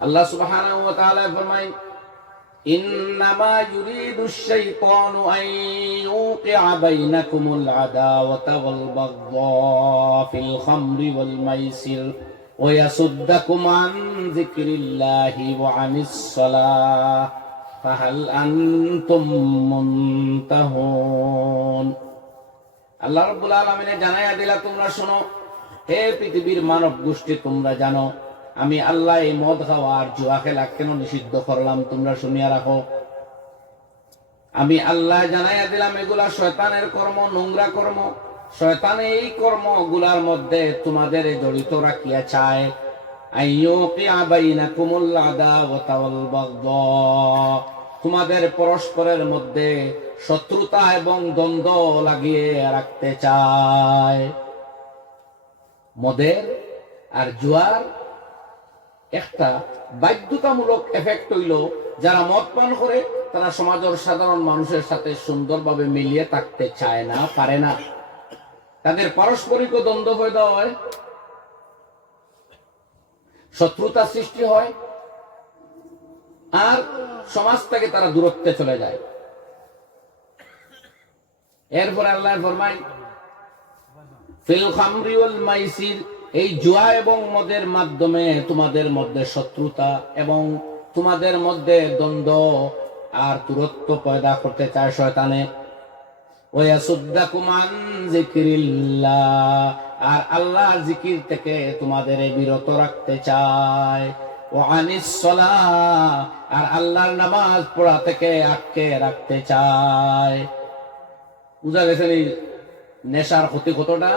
আল্লাহ সুবহানাহু ওয়া তাআলা ফরমায়, ইন্নামা ইউরিদুশ শাইতানু আন ইউকিআ বাইনাকুমুল আদাওয়াতা ওয়াল বাগদা ফিল খামরি ওয়াল মাইসির ওয়া ইয়াসুদ্দাকুম আন যিকরিল্লাহি ওয়া আনিস সালাহ ফাহাল আনতুম মুনতাহুন। আল্লাহ রাব্বুল আলামিন জানায়া দিলা, তোমরা শোনো, হে পৃথিবীর মানব গোষ্ঠী, তোমরা জানো আমি আল্লাহ এই মদ খাওয়া আর জুয়া খেলা কেন নিষিদ্ধ করলাম, তোমরা শুনিয়া রাখো। আমি আল্লাহ জানাইয়া দিলাম এগুলা শয়তানের কর্ম, নোংরা কর্ম। শয়তান এই কর্মগুলার মধ্যে তোমাদের জড়িত রাখিয়া চায় আইয়ুকিআ বাইনাকুমুল আদাওয়াতা ওয়াল বাগদা, তোমাদের পরস্পরের মধ্যে শত্রুতা এবং দ্বন্দ্ব লাগিয়ে রাখতে চায়। মদের আর জুয়ার একটা বাধ্যতামূলক এফেক্ট হইল, যারা মদ পান করে তারা সমাজের সাধারণ মানুষের সাথে সুন্দরভাবে মিলিয়ে থাকতে চায় না, পারে না। তাদের পারস্পরিক দ্বন্দ্ব পয়দা হয়, শত্রুতা সৃষ্টি হয়, আর সমাজ থেকে তারা দূরত্বে চলে যায়। এরপর আল্লাহ ফরমায়, ফিল খামরি ওয়াল মাইসির, এই জুয়া এবং মদের মাধ্যমে তোমাদের মধ্যে শত্রুতা এবং তোমাদের মধ্যে দ্বন্দ্ব আর দূরত্ব পয়দা করতে চায় শয়তানে। ওয়া ইয়াসুদ্দাকুম আন যিকরিল্লাহ, আর আল্লাহর জিকির থেকে তোমাদের বিরত রাখতে চায়। ওয়া আনিস সালাহ, আর আল্লাহর নামাজ পড়া থেকে আটকে রাখতে চায়। বুঝা গেছে নেশার ক্ষতি কতটা?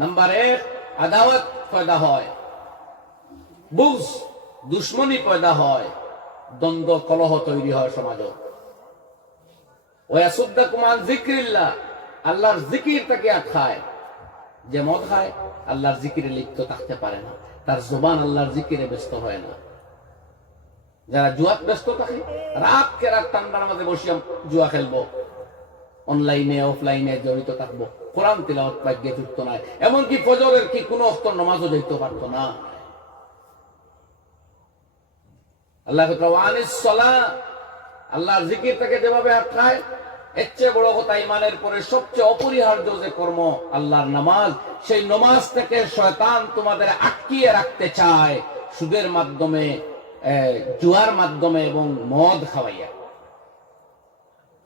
নাম্বার 1, আদাওয়াত পয়দা হয়, বুঝ দুশ্মনী পয়দা হয়, দ্বন্দ্ব কলহ তৈরি হয় সমাজে। ওয়া ইয়াসুদ্দাকুম আন যিকরিল্লাহ, আল্লাহর জিকির তাকে আটকায়। যে মদ খায় আল্লাহর জিকিরে লিপ্ত থাকতে পারে না, তার জবান আল্লাহর জিকিরে ব্যস্ত হয় না। যারা জুয়াত ব্যস্ত থাকে, রাতকে রাত ঠান্ডার মধ্যে বসিয়া জুয়া খেলবো, অনলাইনে অফলাইনে জড়িত থাকবো, কোরআন তিলাওয়াত ভাগ্যে যুক্ত নাই, এমনকি ফজরের কি কোনো ওয়াক্ত নামাজও যাইতে পারতো না। আল্লাহ আনিস সালাহ, আল্লাহর জিকির থেকে যেভাবে আটকায়, এর চেয়ে বড় কথা ঈমানের পরে সবচেয়ে অপরিহার্য যে কর্ম আল্লাহর নামাজ, সেই নামাজ থেকে শয়তান তোমাদের আটকিয়ে রাখতে চায় সুদের মাধ্যমে, জুয়ার মাধ্যমে এবং মদ খাওয়াইয়া।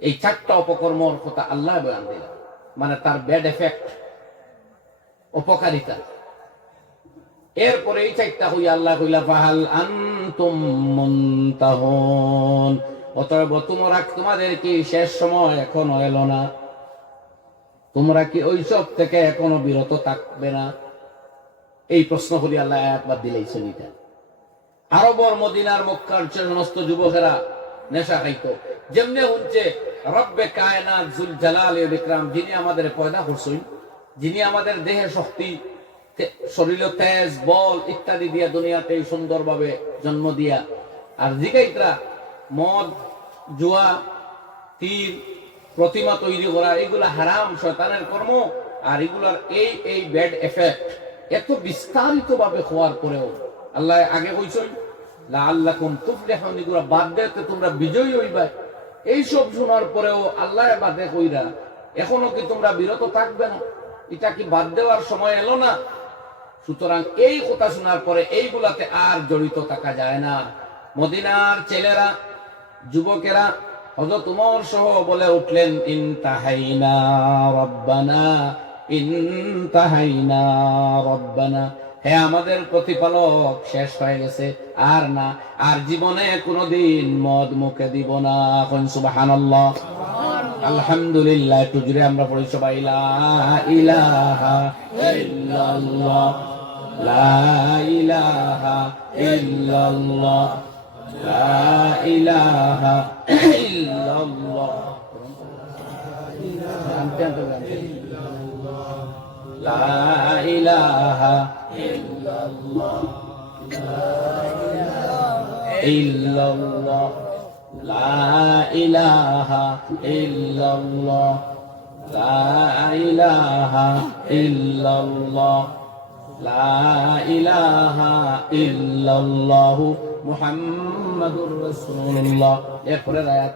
এই 4টা অপকর্মর কথা আল্লাহ বয়ান দিলেন, মানে তার ব্যাড এফেক্ট, অপকারিতা। এরপরে এই 4টা হইয়া আল্লাহ কইলা ফাহাল আনতুম মুনতাহুন, অতএব তোমরা, তোমাদের কি শেষ সময় এখনো এলো না? তোমরা কি ওইসব থেকে এখনো বিরত থাকবে না? এই প্রশ্ন করি আল্লাহ একবার দিলেইছেন। এটা আরবর মদিনার মক্কার সমস্ত যুবকেরা নেশা খাইতো। যেমনে হচ্ছে রব্বে কায়নাত জুল জালাল ওয়াল ইকরাম, যিনি আমাদের পয়দা করছেন, যিনি আমাদের দেহে শক্তি, শরীরে তেজ, বল ইত্যাদি দিয়া দুনিয়াতে সুন্দরভাবে জন্ম দিয়া, আর জিগাইতরা মদ, জুয়া, তীর, প্রতিমা তৈরি করা, এগুলা হারাম, শয়তানের কর্ম। আর এগুলার এই ব্যাড এফেক্ট এত বিস্তারিত ভাবে হওয়ার পরেও আল্লাহ আগে কইছেন লাআল্লাকুম তুফলিহুন, এগুলা বাদ দিতে তোমরা বিজয়ী হইবা। এই সব শোনার পরেও আল্লাহ বাদে কইরা এখনো কি তোমরা বিরত থাকবে না? এটা কি বাদ দেওয়ার সময় এলো না? সুতরাং এই কথা শোনার পরে এইগুলাতে আর জড়িত থাকা যায় না। মদিনার ছেলেরা, যুবকেরা হযরত ওমর সহ বলে উঠলেন, ইনতাহাইনা রাব্বানা, ইনতাহাইনা রাব্বানা, হে আমাদের প্রতিপালক, শেষ হয়ে গেছে, আর না, আর জীবনে কোনোদিন মদ মুখে দিব না। এখন সুবহানাল্লাহ, আলহামদুলিল্লাহ। একটু জুড়ে আমরা পড়ি সবাই, লা ইলাহা ইল্লাল্লাহ, লা ইলাহা ইল্লাল্লাহ, লা ইলাহা ইল্লাল্লাহ, লা ইলাহা ইল্লাল্লাহ, ইল্লাল্লাহ, লা ইলাহা ইল্লাল্লাহ, লা ইলাহা ইল্লাল্লাহ, লা ইলাহা ইল্লাল্লাহু মুহাম্মাদুর রাসূলুল্লাহ। এরপরে আয়াত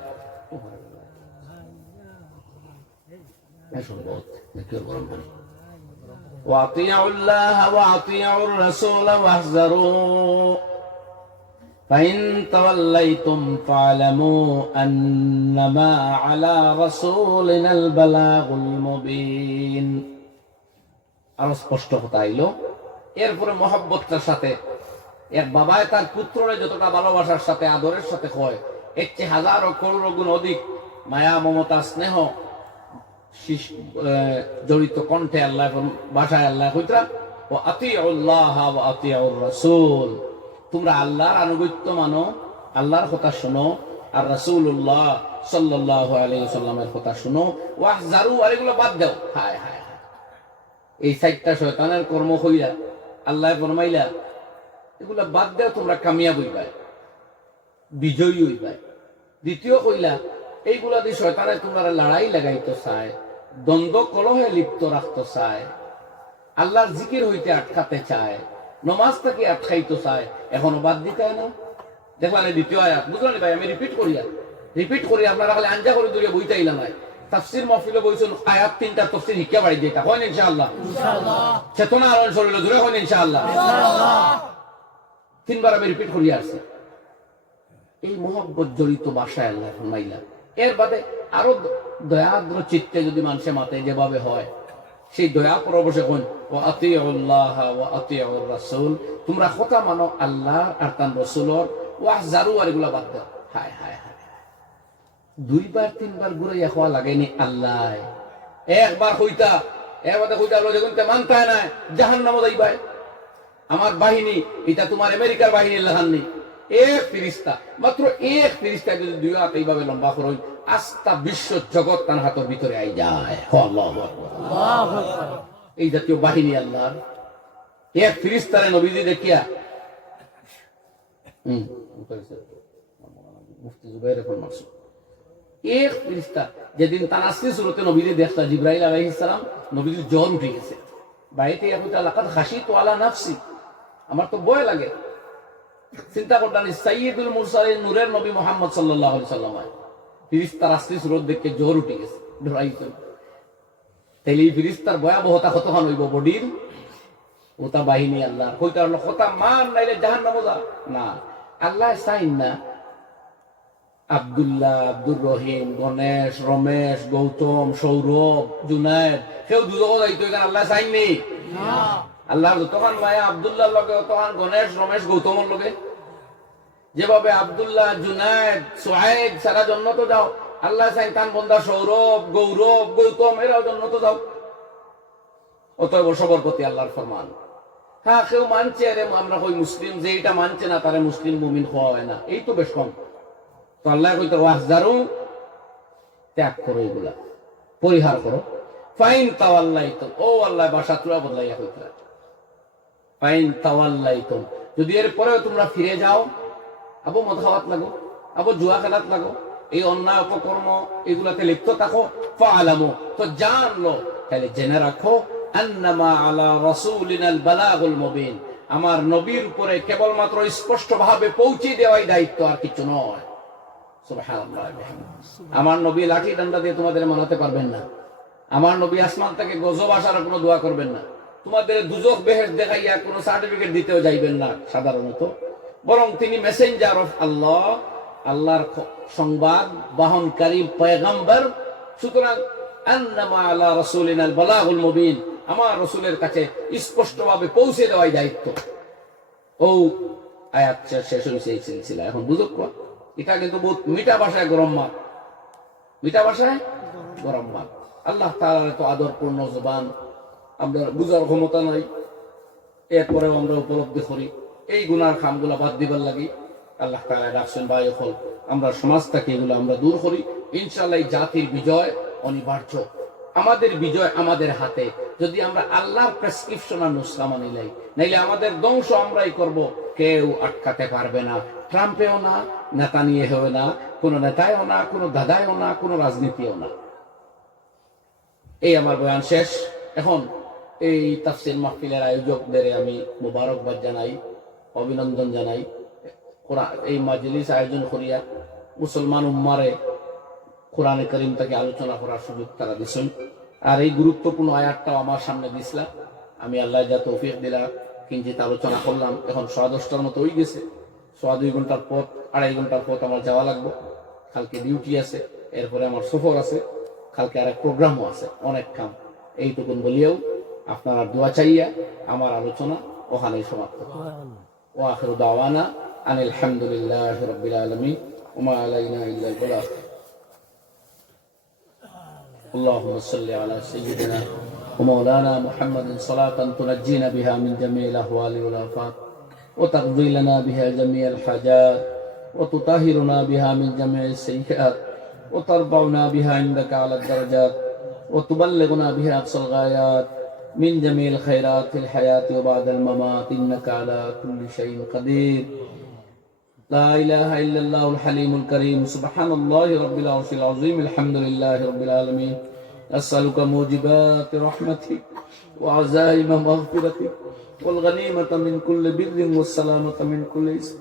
وأطيعوا الله وأطيعوا الرسول واحذروا فإن توليتم فاعلموا أنما على رسولنا البلاغ المبين। আরো স্পষ্ট কথা আইলো। এরপরে মহব্বতটার সাথে এক বাবায় তার পুত্ররে যতটা ভালোবাসার সাথে আদরের সাথে হয়, এর চেয়ে হাজারো করোড় গুণ অধিক মায়া মমতা স্নেহ জড়িত কণ্ঠে আল্লাহ ভাষায় আল্লাহ কইতরা ও আতিউল্লাহ ওয়া আতিউর রাসূল, তোমরা আল্লাহর আনুগত্য মানো, আল্লাহর কথা শোনো, আর রাসূলুল্লাহ সাল্লাল্লাহু আলাইহি ওয়াসাল্লামের কথা শোনো, ওয়াহজারু, আর এগুলো বাদ দাও। হায় হায় হায়, এই সাইটটা শয়তানের কর্ম কইরা আল্লাহ ফরমাইলা এগুলা বাদ দাও, তোমরা কামিয়াব হইবা, বিজয়ী হইবা। দ্বিতীয় কইলা এইগুলা দিয়ে শয়তানে তোমরা লড়াই লাগাইতে চায়, দ্বন্দ্ব কলহে লিপ্ত রাখতে চায়, আল্লাহর জিকির হইতে আটকাতে চায়, নমাজ থেকে আটকাইতে চায়, এখনো বাদ দিতে হয় না। দেখলাম দ্বিতীয় আয়াত, বুঝলেন ভাই? আমি রিপিট করি আপনারা খালি আঞ্জা করে দূরে বইতে আইলা নাই। তাফসীর মাহফিলে বইছেন আয়াত তিনটা তফসির শিক্ষা বাড়ি দিতে হয় ইনশাআল্লাহ। চেতনা আরোহণ শরীর দূরে হয় ইনশাআল্লাহ। তিনবার আমি রিপিট করি আসছি। এই মহব্বত জড়িত ভাষায় আল্লাহ ফরমাইলা। এর বাদে আরো দয়াদ্র চিত্তে যদি মানুষের মাথায় যেভাবে হয়, সেই দয়া পরবশে কোন ও আতিউল্লাহ ওয়া আতিউর রাসূল, তোমরা কথা মানো আল্লাহ আর তার রাসূলের, ওয়াহজারু, আর এগুলা বাদ দাও। হায় হায় হায়, দুইবার তিনবার ঘুরাইয়া খাওয়া লাগেনি আল্লাহ। একবার কইতা এবারে কইতা আল্লাহ যখন তে মানতায় না জাহান্নামে যাইবাই। আমার বাহিনী এটা তোমার আমেরিকার বাহিনীর লাগাননি। এক ফিরিস্তা, মাত্র এক ফিরিস্তা যদি দুই হাত এইভাবে লম্বা করো, আস্তা বিশ্ব জগৎ তার হাতের ভিতরে আই যায়। আল্লাহু আকবার। এই জাতীয় বাহিনী আল্লাহর। এক ফিরিস্তারে নবীজি দেখিয়া মুফতি জুবাইর এখন মাসুদ, এক ফিরিস্তা যেদিন তানাসসি সুরতে নবীজি দেখতা জিবরাইল আলাইহিস সালাম, নবীজি জ্বর উঠে গেছে। বাইরে এখন লাকাদ খাশিতু আলা নাফসি, আমার তো ভয় লাগে। চিন্তা করতেন সাইয়্যিদুল মুরসালিন নূরের নবী মুহাম্মদ সাল্লাল্লাহু আলাইহি ওয়াসাল্লাম, ফিরিস্তার আসলি সুরত দেখে জ্বর উঠে গেছে, ডরাইছে। তাইলে ফিরিস্তার ভয়াবহতা কতখান হইব বডির? ওটা বাহিনী আল্লাহ কইতে হলো কথা মান, নাইলে জাহান্নামে যা। না, আল্লাহ চাইন না আব্দুল্লাহ, আব্দুর রহিম, গণেশ, রমেশ, গৌতম, সৌরভ, জুনায়েদ কেউ দুজক যাইতো, এখানে আল্লাহ চাইননি। আল্লাহ যতক্ষণ মায়া আব্দুল্লাহর লগে, ততক্ষণ গণেশ, রমেশ, গৌতমের লগে। যেভাবে আব্দুল্লাহ, জুনায়েদ, সুহাইব সারা জন্নত যাও, আল্লাহ চাইন তান বন্দা সৌরভ, গৌরব, গৌতম এরাও জন্নত যাও। অতএব সবার প্রতি আল্লাহর ফরমান। হ্যাঁ, কেউ মানছে, আরে আমরা কই মুসলিম, যে এটা মানছে না তারা মুসলিম মুমিন হওয়া হয় না, এই তো বেশ কম। তো আল্লাহ কইতে ওয়াহজারু, ত্যাগ করো, এগুলা পরিহার করো। ফাইন তাওয়াল্লাইতুম, ও আল্লাহ ভাষা তুলা বদলাইয়া কইতে, ফাইন তাওয়াল্লাইতুম, যদি এর পরেও তোমরা ফিরে যাও, আবু মদ খাওয়াত লাগো, আবু জুয়া খেলাত লাগো, এই অন্যায় অপকর্ম এগুলাতে লিপ্ত থাকো, ফাআলামু, তো জানলো, তাহলে জেনে রাখো, আন্নামা আলা রাসূলিনাল বালাগুল মুবিন, আমার নবীর উপরে কেবলমাত্র স্পষ্ট ভাবে পৌঁছে দেওয়াই দায়িত্ব, আর কিছু নয়। সুবহানাল্লাহ। আমার নবী লাঠি ডান্ডা দিয়ে তোমাদের মানাতে পারবেন না। আমার নবী আসমান থেকে গজব আসার কোনো দোয়া করবেন না। তোমাদের দুজক বেহেশত দেখাইয়া কোনো সার্টিফিকেট দিতেও যাইবেন না সাধারণত, বরং তিনি মেসেঞ্জার অফ আল্লাহ, আল্লাহর সংবাদ বাহনকারী পয়গম্বর। সুতরাং আন্নামা আলা রাসূলিনাল বালাগুল মুবিন, আমার রাসূলের কাছে স্পষ্টভাবে পৌঁছে দেওয়াই দায়িত্ব। ও আয়াত শেষ হয়েছে এই সিলসিলা। এখন বুঝুক, এটা কিন্তু বহুত মিঠা ভাষায় গরম মাত, মিঠা ভাষায় গরম মাত। আল্লাহ তাআলার তো আদরপূর্ণ জবান, আমরা বুঝার ক্ষমতা নাই, এরপরেও আমরা উপলব্ধি করি। এই গুনার খামগুলা বাদ দিবার লাগি আল্লাহ তাআলা ডাকছেন, ভাই হল আমরা সমাজ থেকে এগুলো আমরা দূর করি। ইনশাআল্লাহ জাতির বিজয় অনিবার্য। আমাদের বিজয় আমাদের হাতে, যদি আমরা আল্লাহর প্রেসক্রিপশন আর নুসরা মানি লাই, নাইলে আমাদের ধ্বংস আমরাই করব, কেউ আটকাতে পারবে না। ট্রাম্পেও না, নেতানিয়াহুও না, কোন নেতায়ও না, কোন দাদায়ও না, কোন রাজনীতিও না। এই আমার বয়ান শেষ। এখন এই তাফসীর মাহফিলের আয়োজকদের আমি মোবারকবাদ জানাই, অভিনন্দন জানাই। এই মাজলিস আয়োজন করিয়া মুসলমান উম্মারে কোরআনে কারীম থেকে আলোচনা করার সুযোগ তারা দিছেন। আর এই গুরুত্বপূর্ণ আয়াতটাও আমার সামনে দিছিলা, আমি আল্লাহ যা তৌফিক দিলা কিঞ্চিত আলোচনা করলাম। এখন 10:30টার মতো হয়ে গেছে, 2.5 ঘন্টার পথ, 2.5 ঘন্টার পথ আমার যাওয়া লাগবে। কালকে ডিউটি আছে, এরপরে আমার সফর আছে, কালকে আরেক প্রোগ্রামও আছে, অনেক কাম। এইটুকুন বলিয়াও আপনারা দোয়া চাইয়া আমার আলোচনা ওখানেই সমাপ্ত। ওয়া আখিরু দাওয়ানা আনিল হামদুলিল্লাহি রাব্বিল আলামিন ওয়া মা আলাইনা ইল্লাল বালাগ। اللهم صل على سيدنا ومولانا محمد صلاة تنجينا بها من جميع الأهوال والآفات وتقضي لنا بها جميع الحاجات وتطهرنا بها من جميع السيئات وترفعنا بها عندك على الدرجات وتبلغنا بها أقصى الغايات من جميع الخيرات في الحياة وبعد الممات إنك على كل شيء قدير. لا إله إلا الله الحليم الكريم سبحان الله رب العرش العظيم الحمد لله رب العالمين. أسألك موجبات رحمتك وعزائم مغفرتك والغنيمة من كل بر والسلامة من كل إثم.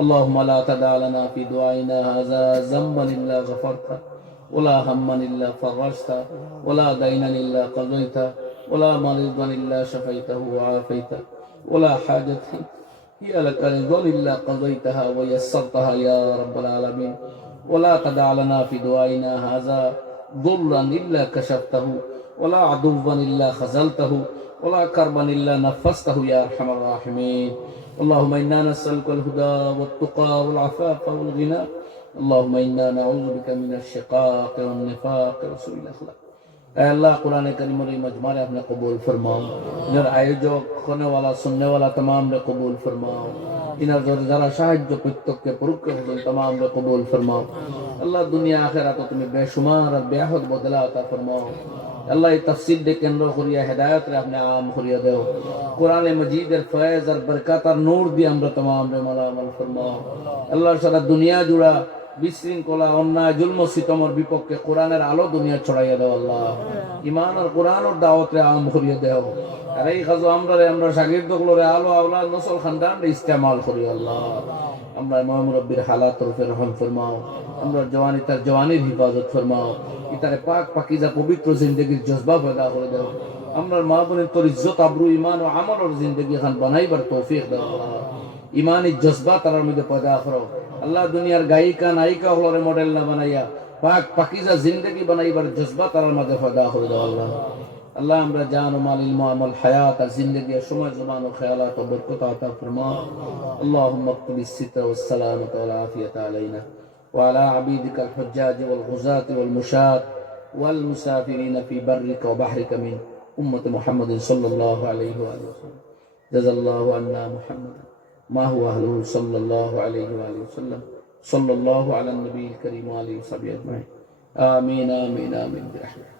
اللهم لا تدع لنا في دعائنا هذا ذنبا إلا غفرته ولا هما إلا فرجته ولا دينا إلا قضيته ولا مريضا إلا شفيته وعافيته ولا حاجة هي لك رضا إلا قضيتها ويسرتها يا رب العالمين. ولا تدع لنا في دعائنا هذا ضرا إلا كشفته ولا عدوا إلا خذلته ولا كربا إلا نفسته يا أرحم الراحمين. اللهم إنا نسألك الهدى والتقى والعفاف والغنى. اللهم إنا نعوذ بك من الشقاق والنفاق وسوء الأخلاق. अल्लाह कुरान करीम और मजमारे अपने कबूल फरमाओ। इनर आयोजक होने वाला सुनने वाला तमाम रे कबूल फरमाओ। इनर जो जरा साहित्य पुस्तक के पुरुष के तमाम रे कबूल फरमाओ। अल्लाह दुनिया आखिरत तुम्हें बेशुमार और बेहद बदला अता फरमाओ। अल्लाह ये तफसील दे के अंदर खुरिया हिदायत रे अपने आम खुरिया दो। कुरान मजीद और फैज और बरकत और नूर दी আমরা तमाम रे मालामाल फरमाओ। अल्लाह सारा दुनिया जुड़ा বিশৃঙ্খলা অন্যায় জুলম সিতমর বিপক্ষে কোরআনের আলো দুনিয়া ছড়াইয়া দাও আল্লাহ। ঈমান আর কোরআনের দাওয়াতে আম করিয়া দাও। আর এই কাজ আমরা শাগিরদগুলোরে আলো আওলাদ নসল খানদান ইস্তেমাল করি আল্লাহ। আমরা ইমাম রব্বির হালাত রূপে রহম ফরমাও। আমরা জওয়ানি তার জওয়ানির হিফাজত ফরমাও। ইতারে পাক পাকিজা পবিত্র জিন্দেগির জজবা পয়দা করে দাও। আমরা মা বোনের তোর ইজ্জত আবরু ঈমান ও আমলের জিন্দেগি খান বানাইবার তৌফিক দাও আল্লাহ। ঈমানি জজবা তার মধ্যে পয়দা করো আল্লাহ। দুনিয়ার গায়িকা নায়িকা হলরে মডেল না বানাইয়া পাক পাকিজা জিন্দেগি বানাইবার জজবা তার মধ্যে পয়দা করে দাও আল্লাহ। আল্লাহ আমরা জান ও মাল ইলম আমল হায়াত আর জিন্দেগি সময় জবান ও খেয়ালাত ও বরকত আতা ফরমাও। আল্লাহুম্মা আকতুব الستر والسلامة والعافية علينا وعلى عبيدك الحجاج والغزاة والمشاة والمسافرين في برك وبحرك من أمة محمد صلى الله عليه وآله وسلم. جزا الله عنا محمد ما هو أهله صلى الله عليه وآله وسلم. صلى الله على النبي الكريم وآله وصحبه أجمعين. آمين آمين آمين برحمته.